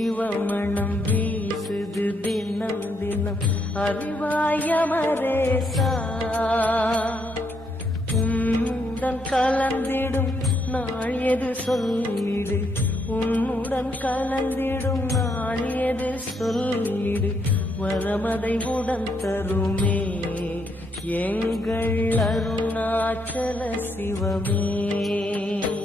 சிவமணம் வீசுது தினம் தினம் அறிவாயமரேசா உன்னுடன் கலந்திடும் நாள் எது சொல்லிடு உன்னுடன் கலந்திடும் நாள் எது சொல்லிடு வரமதை உடன் தருமே எங்கள் அருணாச்சல சிவமே.